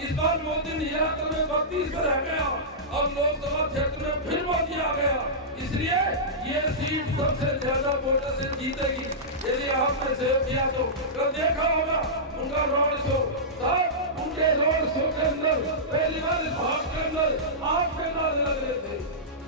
इस बार मोदी निराकरण में 32 में रह गया, अब लोकसभा क्षेत्र में फिर मोदी आ गया, इसलिए ये सीट सबसे ज्यादा वोटों से जीतेगी। यदि आपने सेव किया तो कल देखा होगा उनका रोड शो, उनके रोड शो के अंदर पहली बार इस भाग के अंदर आपके नारे लग रहे थे,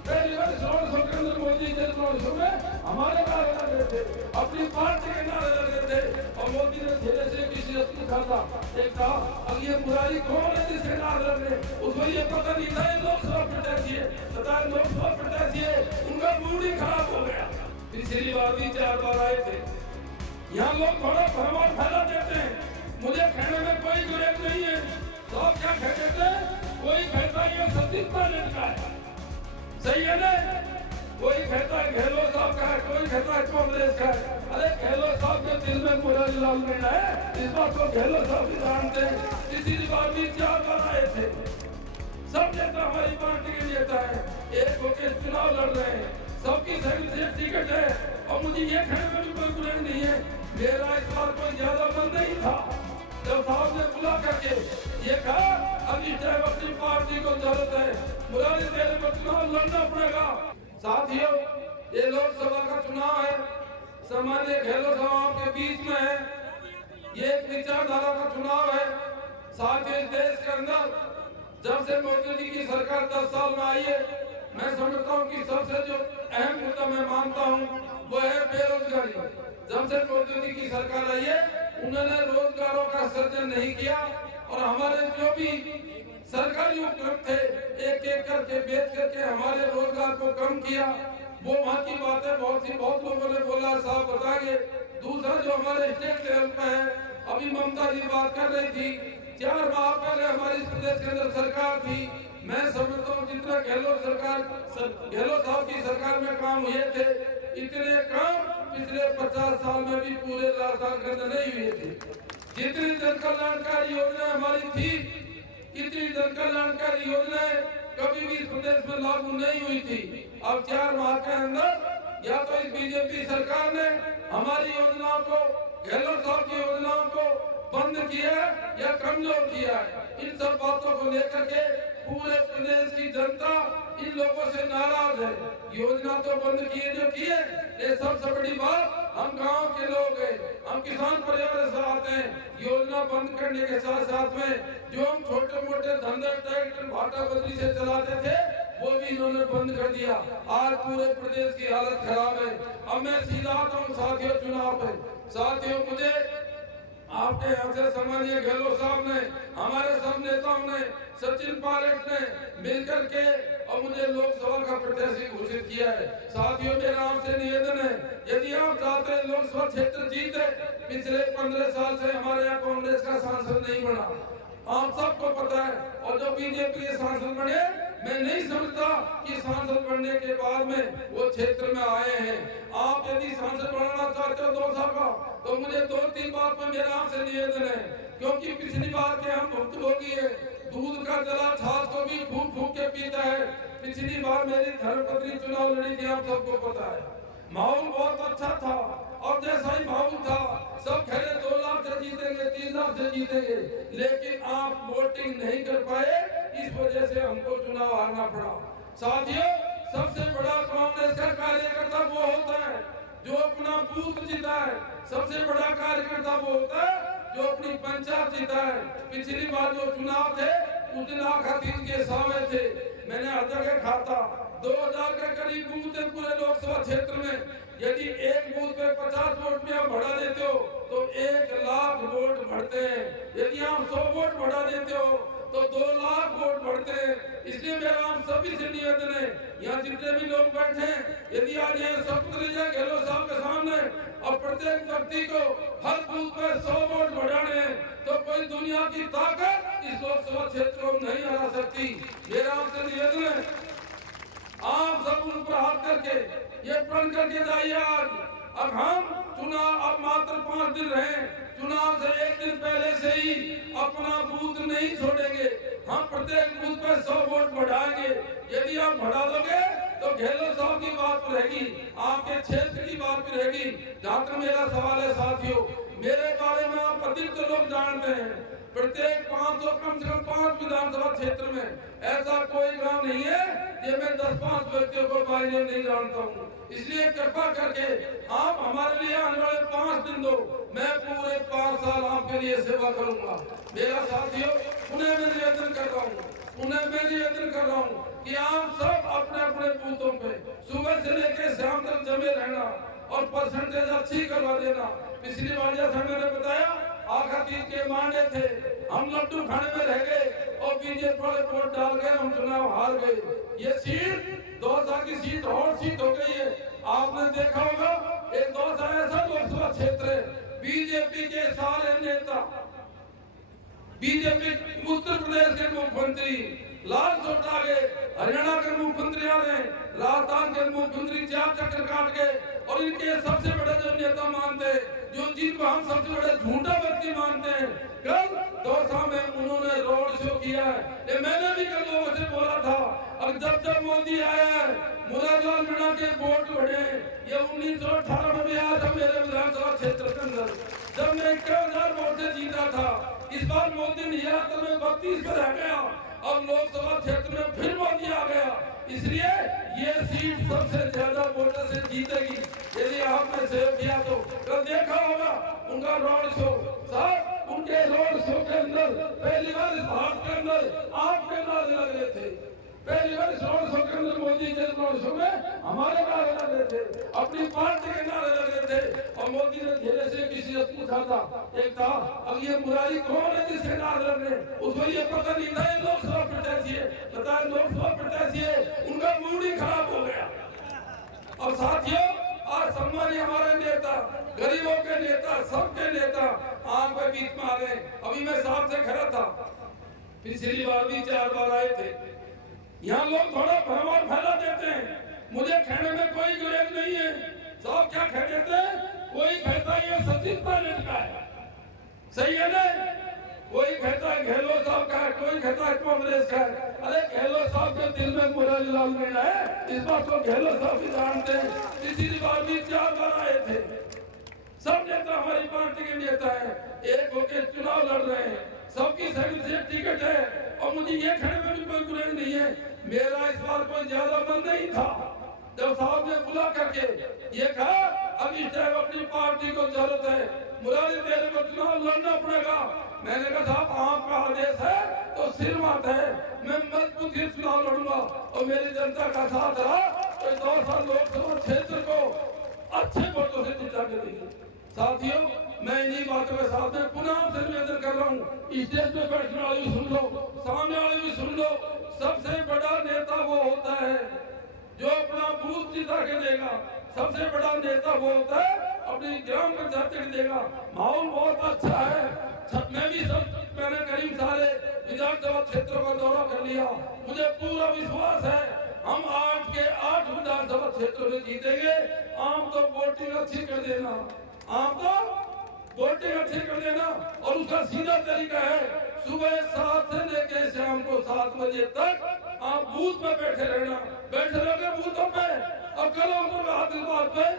पहली बार रोड शो के अंदर मोदी के रोड शो में हमारे नारे लग रहे थे, अपनी पार्टी के नारे लग रहे थे, और मोदी ने धीरे से किसी लिखा था, एक था अब ये बुराई कौन है जिसके नारे लग रहे, उसको ये पता नहीं था लोकसभा प्रत्याशी है, बताया लोकसभा प्रत्याशी है, उनका मूड ही खराब हो गया। पिछली बार भी 4 बार आए थे, यहाँ लोग थोड़ा भ्रम फैला देते हैं, मुझे कहने में कोई जुर्रत नहीं है, तो आप क्या कहते थे, कोई कहता है ये सतीश पायलट का है, सही है ना, कोई कहता है गहलोत साहब का है, कोई कहता है कांग्रेस का है, अरे गहलोत साहब के दिल में मुरारीलाल मीणा है, इस बात को गहलोत साहब भी जानते हैं, पिछली बार भी 4 बार आए थे, सब नेता हमारी पार्टी के नेता है, एक होकर चुनाव लड़ रहे हैं, सबकी सभी से टिकट है, और मुझे ये कहने में भी कोई बुराई नहीं है, मेरा इस बार कोई ज्यादा मन नहीं था, जब साहब ने बुला करके ये कहा अब इस टाइम अपनी पार्टी को जरूरत है, मुरारी देने को चुनाव लड़ना पड़ेगा। साथियों, ये लोकसभा का चुनाव है, सामान्य गहलोत साहब के बीच में है, ये एक विचारधारा का चुनाव है। साथियों, इस देश के अंदर जब से मोदी जी की सरकार 10 साल में आई है, मैं समझता हूँ कि सबसे जो अहम मुद्दा मैं मानता हूँ वो है बेरोजगारी। जब से मोदी जी की सरकार आई है, उन्होंने रोजगारों का सृजन नहीं किया, और हमारे जो भी सरकारी उपक्रम थे एक एक करके बेच करके हमारे रोजगार को कम किया। वो वहाँ की बातें बहुत लोगों ने बोला, साहब बताएंगे। दूसरा जो हमारे स्टेट लेवल पे है, अभी ममता जी बात कर रही थी, 4 माह पहले हमारे प्रदेश के अंदर सरकार थी, मैं समझता हूँ जितना गहलोत साहब की सरकार में काम हुए थे, इतने काम पिछले 50 साल में भी पूरे राजस्थान के अंदर नहीं हुए थे। जितनी जन कल्याणकारी योजना हमारी थी, इतनी जन कल्याणकारी योजनाएं कभी भी इस प्रदेश में लागू नहीं हुई थी। अब 4 माह के अंदर या तो इस बीजेपी सरकार ने हमारी योजनाओं को, गहलोत साहब की योजनाओं को बंद किया या कमजोर किया है। इन सब बातों को लेकर के पूरे प्रदेश की जनता इन लोगों से नाराज है। योजना तो बंद किए जो किए, ये सबसे बड़ी बात, हम गांव के लोग हैं, हम किसान परिवार से आते हैं। योजना बंद करने के साथ साथ में जो हम छोटे मोटे धंधे ट्रैक्टर भाटा बदली से चलाते थे, वो भी इन्होंने बंद कर दिया। आज पूरे प्रदेश की हालत खराब है। अब मैं सीधा आता हूँ साथियों चुनाव पे। साथियों, मुझे आपके यहाँ से सामान्य गहलोत साहब ने, हमारे सब नेताओं ने, सचिन पायलट ने मिलकर के और मुझे लोकसभा का प्रत्याशी घोषित किया है। साथियों, मेरा आपसे निवेदन है, यदि आप चाहते हैं लोकसभा क्षेत्र जीते, पिछले 15 साल से हमारे यहाँ कांग्रेस का सांसद नहीं बना, आप सबको पता है। और जो बीजेपी के सांसद बने, मैं नहीं समझता कि सांसद बनने के बाद में वो क्षेत्र में आए हैं। आप यदि सांसद बनाना चाहते हो 2 साल का, तो मुझे 2-3 बात में मेरा आपसे निवेदन है, क्योंकि पिछली बार के हम भुक्तभोगी है। दूध का जला छाछ को भी फूक फूक के पीता है। पिछली बार मेरी धर्मपत्नी चुनाव लड़ी थी, आप सबको पता है। माहौल बहुत अच्छा था, और जैसा ही माहौल था, सब कह रहे 2 लाख से जीतेंगे, 3 लाख से जीतेंगे, लेकिन आप वोटिंग नहीं कर पाए, इस वजह से हमको चुनाव हारना पड़ा। साथियों, सबसे बड़ा कांग्रेस का कार्यकर्ता वो होता है जो अपना बूथ जीता है। सबसे बड़ा कार्यकर्ता वो होता है जो अपनी पंचायत जीता है। पिछली बार जो चुनाव थे, उस दिन आखिर के सावे थे, मैंने हर जगह खाता 2000 के करीब बूथ है पूरे लोकसभा क्षेत्र में। यदि एक बूथ पे 50 वोट में आप बढ़ा देते हो तो 1 लाख वोट बढ़ते हैं। यदि आप 100 वोट बढ़ा देते हो तो 2 लाख वोट बढ़ते हैं। इसलिए मेरा आप सभी से निवेदन है, यहाँ जितने भी लोग बैठे हैं, यदि आज ये शपथ लीजिए गहलोत साहब के सामने और प्रत्येक व्यक्ति को हर बूथ पे 100 वोट बढ़ाने हैं, तो कोई दुनिया की ताकत इस लोकसभा क्षेत्र को नहीं हरा सकती। मेरा आपसे निवेदन है, आप सब उन पर हाथ करके ये प्रण करके जाइए। आज अब हम चुनाव, अब मात्र 5 दिन रहे, चुनाव से 1 दिन पहले से ही अपना बूथ नहीं छोड़ेंगे। हम प्रत्येक बूथ पे 100 वोट बढ़ाएंगे। यदि आप बढ़ा दोगे तो गहलोत साहब की बात रहेगी, आपके क्षेत्र की बात भी रहेगी। जहाँ तक मेरा सवाल है साथियों, मेरे बारे में आप अधिक तो लोग जानते हैं, प्रत्येक 500 कम से कम 5 विधानसभा क्षेत्र में ऐसा कोई गांव नहीं है कि मैं 10-5 व्यक्तियों को बाइने नहीं जानता हूँ। इसलिए कृपा करके आप हमारे लिए आने वाले 5 दिन दो, मैं पूरे 5 साल आपके लिए सेवा करूंगा। मेरा साथियों, उन्हें मैं निवेदन कर रहा हूँ कि आप सब अपने अपने बूथों पे सुबह से लेकर शाम तक जमे रहना और परसेंटेज अच्छी करवा देना। पिछली बार जैसा मैंने बताया आखिर के माने थे, हम लड्डू खाने में रह गए और बीजेपी वाले वोट डाल गए, हम चुनाव हार गए। ये सीट दौसा की सीट और सीट हो गई है। आपने देखा होगा एक दौसा ऐसा लोकसभा क्षेत्र है, बीजेपी के सारे नेता, बीजेपी उत्तर प्रदेश के मुख्यमंत्री लाल सोटा गए, हरियाणा के मुख्यमंत्री आ रहे, राजस्थान के मुख्यमंत्री 4 चक्कर काट गए और इनके सबसे बड़े जो नेता मानते हैं, जो जिनको हम सबसे बड़े झूठा व्यक्ति मानते हैं, कल दौसा में उन्होंने रोड शो किया है। ये मैंने भी कल लोगों से बोला था, अब जब मोदी आया है, मुरारलाल मीणा के वोट बढ़े। ये 1918 में भी आया था मेरे विधानसभा क्षेत्र के अंदर, जब मैं 51,000 वोट से जीता था। इस बार मोदी निरातर में 32 पे रह गया, अब लोकसभा क्षेत्र में फिर मोदी आ गया। इसलिए ये सीट सबसे ज्यादा वोटों से जीतेगी। यदि आपने सहयोग किया तो कल देखा होगा उनका रोड शो, साहब उनके रोड शो के अंदर पहली बार इस भारत के अंदर आपके नारे लग रहे थे। पहली बार इस रोड शो के अंदर मोदी के रोड शो में हमारे नारे लग रहे थे, अपनी पार्टी के नारे लग रहे थे। और मोदी ने धीरे से किसी से पूछा था, एक था अब ये मुरारी कौन है जिसके नारे लग रहे, उसको ये पता नहीं था ये लोकसभा प्रत्याशी है, बताया लोकसभा प्रत्याशी है, उनका मूड ही खराब हो गया। और साथियों, आज सम्मानी हमारे नेता, गरीबों के नेता, सबके नेता आपके बीच में आ रहे। अभी मैं साहब से खड़ा था, पिछली बार भी 4 बार आए थे। यहाँ लोग थोड़ा भ्रम और फैला देते हैं, मुझे कहने में कोई गुरेज नहीं है। साहब क्या कह देते हैं, कोई कहता है ये सचिन पायलट का है, सही है ना, कोई कहता है गहलोत साहब का है, कोई कहता है कांग्रेस का है। अरे गहलोत साहब के दिल में मुरारीलाल मीणा है, इस बात को गहलोत साहब भी जानते हैं। पिछली बार भी 4 बार आए थे। सब नेता हमारी पार्टी के नेता हैं, एक होकर चुनाव लड़ रहे हैं, सबकी सहमति से टिकट है और मुझे ये कहने में भी कोई गुरेज नहीं है। मेरा इस बार कोई ज्यादा मन नहीं था, जब साहब ने बुला करके ये कहा अब इस टाइम अपनी पार्टी को जरूरत है, मुरारी तेरे को चुनाव लड़ना पड़ेगा। मैंने कहा साहब आपका आदेश है तो सिर मात है, मैं मजबूती चुनाव लड़ूंगा और मेरी जनता का साथ रहा तो 2 साल लोकसभा क्षेत्र को अच्छे वोटों से जीता के देंगे। साथियों, मैं इन्हीं बातों के साथ में पुनः आपसे निवेदन कर रहा हूँ, स्टेज पे बैठने वाले भी सुन लो, सामने वाले भी सुन लो, सबसे बड़ा नेता वो होता है जो अपना बूथ जिता के देगा। सबसे बड़ा नेता वो होता है अपनी ग्राम पंचायत के देगा। माहौल बहुत अच्छा है, मैंने करीब सारे विधानसभा क्षेत्रों का दौरा कर लिया, मुझे पूरा विश्वास है हम 8 के 8 विधानसभा क्षेत्रों में जीतेंगे। आप तो वोटिंग अच्छी कर देना, आप तो वोटिंग अच्छी कर देना और उसका सीधा तरीका है सुबह 7 से लेकर शाम को 7 बजे तक आप बूथ में बैठे रहना, बैठे रहोगे बूथों पे और कल बात पे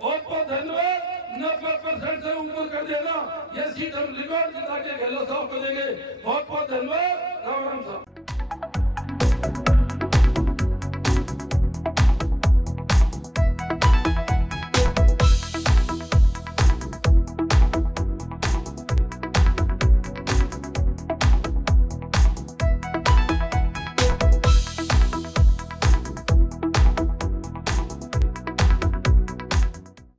बहुत बहुत धन्यवाद। 90% से ऊपर कर देना, ये सीट हम रिकॉर्ड जिता के गहलोत साहब को देंगे। बहुत बहुत धन्यवाद।